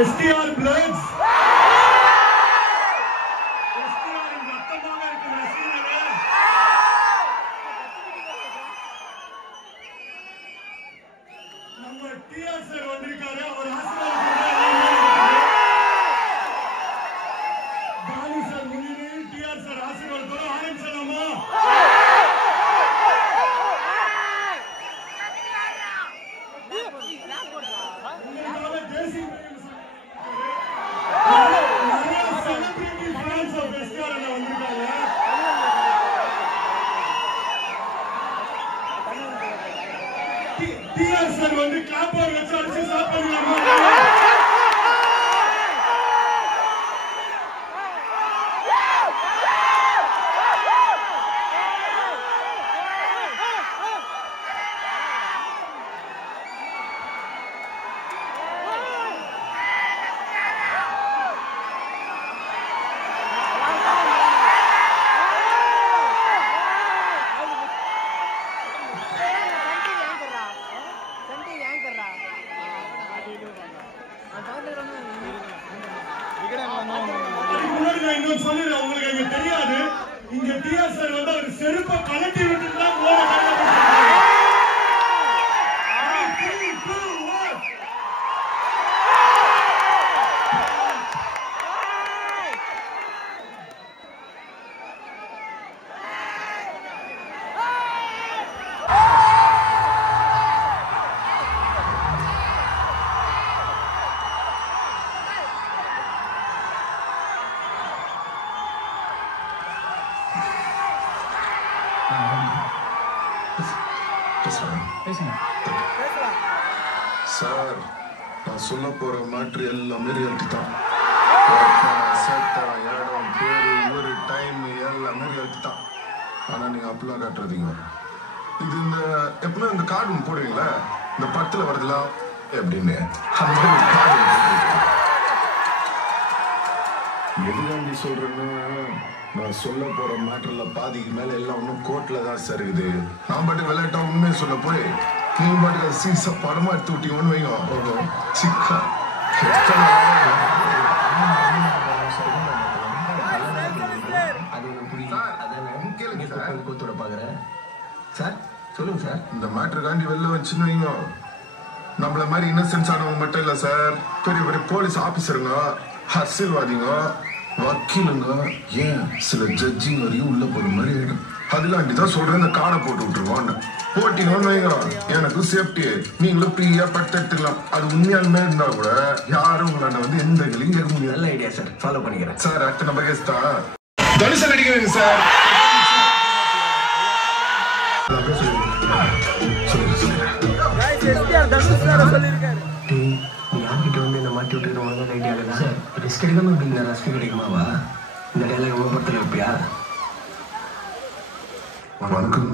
STR Bloods. எங்களுக்கு தெரியாது. இங்க டிஆர் சார் வந்து ஒரு செருப்பை கலட்டி விட்டு தான் ஓட சார், நான் சொல்ல போற மேட்ரு எல்லாமே ரியாலிட்டி தான். இடம், பேரு, ஒரு டைம் எல்லாமே ரியாலிட்டி தான். ஆனா நீங்க அப்படிலாம் காட்டுறதுங்க. இது இந்த எப்பவுமே இந்த கார்டு ஒன்று போடுவீங்களா, இந்த படத்துல வருதுலாம் எப்படின்னு எதுக்காண்டி சொல்றேன்னா, நான் சொல்ல போற மேட்டர்ல பாதிக்கு மேல எல்லாம் ஒன்றும் கோர்ட்ல தான் சார் இருக்குது. நான் பாட்டுக்கு விளையாட்டா உண்மையை சொல்ல போய் நீ பாட்டுக்கு சீசா படமா எடுத்து விட்டீங்கன்னு வைங்க. சிக்கா இந்த மேட்டருக்காண்டி வெளில வச்சுன்னு வைங்க. நம்மள மாதிரி இன்னசென்ஸ் ஆனவங்க மட்டும் இல்ல சார், பெரிய பெரிய போலீஸ் ஆபீசருங்க, அரசியல்வாதிங்க, வக்கீலுங்க, ஏன் சில ஜட்ஜிங் வரையும் உள்ள போற மாதிரி ஆயிடும். அதுக்காண்டி தான் சொல்றேன், இந்த காடை போட்டு விட்டுருவான்னு போட்டீங்கன்னு வைங்க. எனக்கு சேஃப்டி, நீங்களும் ஃப்ரீயா பட்டு எடுத்துக்கலாம். அது உண்மையாலுமே இருந்தா கூட யாரும் உங்களை வந்து எந்த கலையும் கேட்க முடியாது. நல்ல ஐடியா சார், ஃபாலோ பண்ணிக்கிறேன் சார். அடுத்த நம்பர் கேஸ் தான் தனுஷன் அடிக்கிறேங்க சார். யார்கிட்ட வந்து என்ன மாட்டி விட்டுருவாங்க ஐடியா இல்லை சார். ரிஸ்க் எடுக்காம இப்படி இந்த ரஸ்க் கிடைக்குமாவா? இந்த டைலாக் ரொம்ப படத்தில் வைப்பியா? வணக்கம்.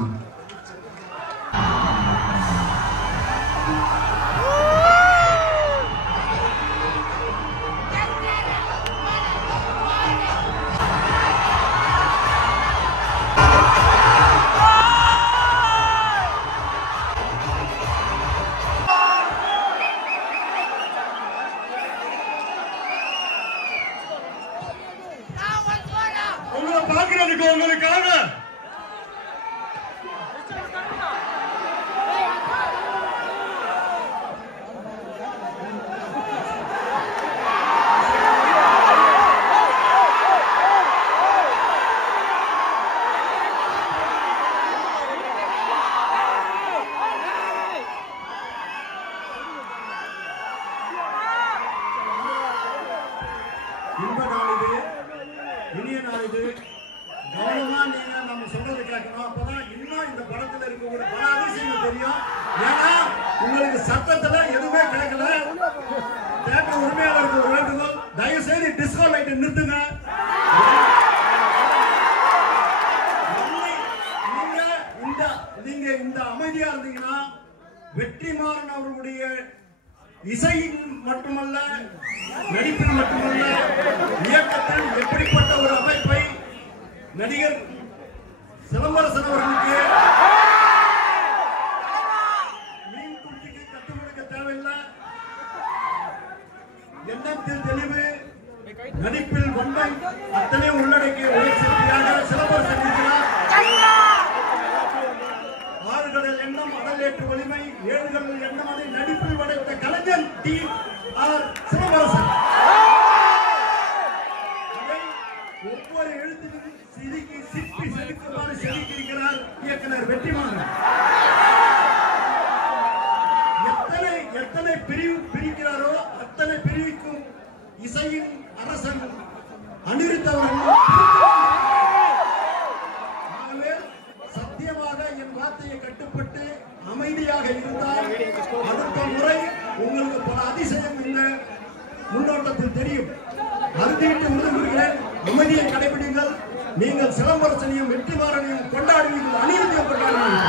உங்களை பார்க்கிறதுக்கு உங்களுக்காக இன்ப நாள் இது, இனிய நாள் இது. கவனமா நீங்க நம்ம சொல்றது கேட்கணும். அப்பதான் இன்னும் இந்த படத்துல இருக்க ஒரு பல அதிசயங்கள் தெரியும். ஏன்னா உங்களுக்கு சத்தத்துல எதுவுமே கிடைக்கல. தேட்டர் உரிமையாளருக்கு ஒரு வேண்டுகோள், தயவு செய்து டிஸ்கோ லைட்டை நிறுத்துங்க. நீங்க இந்த அமைதியா இருந்தீங்கன்னா வெற்றிமாறன் அவர்களுடைய இசையின் மட்டுமல்ல, நடிப்பில் மட்டுமல்ல, இயக்கத்தில் எப்படிப்பட்ட ஒரு அமைப்பை நடிகர் சிலம்பரசன் அவர்களுக்கு மீன் குட்டிக்கு கற்றுக் கொடுக்க தேவையில்லை. எண்ணத்தில் தெளிவு, நடிப்பில் வன்மை அத்தனை உள்ளடக்கிய ஒரு சிற்பியாக சிலம்பரசன் இருக்கிறார். ஆறுகடல் எண்ணம், அடலேற்று வலிமை, ஏழுகடல் எண்ணம், அதை நடிப்பில் படைத்த கலைஞன் டி.ஆர். சிலம்பரசன். அதை ஒவ்வொரு எழுத்திலும் சிறுக்கி சிப்பி செதுக்குமாறு செதுக்கியிருக்கிறார் இயக்குனர் வெற்றிமாறன். எத்தனை பிரிவு பிரிக்கிறாரோ அத்தனை பிரிவுக்கும் இசையின் அரசன் அனிருத்தவன். சத்தியமாக என் வார்த்தையை கட்டுப்பட்டு அமைதியாக இருந்தால் அடுத்த முறை உங்களுக்கு பல அதிசயம் இந்த முன்னோட்டத்தில் தெரியும். அறுதிட்டு விரும்புகிறேன், அமைதியை கடைபிடிங்கள். நீங்கள் சிலம்பரசனையும் வெற்றிமாறனையும் கொண்டாடுவீர்கள், அனிருத்தையும் கொண்டாடுவீர்கள்.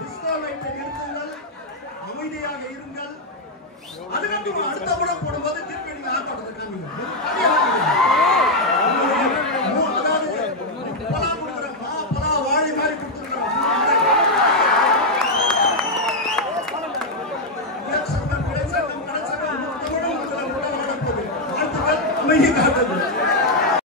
டிஸ்கோ லைட்டை நிறுத்துங்கள், அமைதியாக இருங்கள். அதுக்கப்புறம் அடுத்த படம் போடும்போது திருப்பி நீங்க ஆட்டத்தை காமிங்க. வாழை மாதிரி கொடுத்துருக்கோம். அமைதி காட்டுது.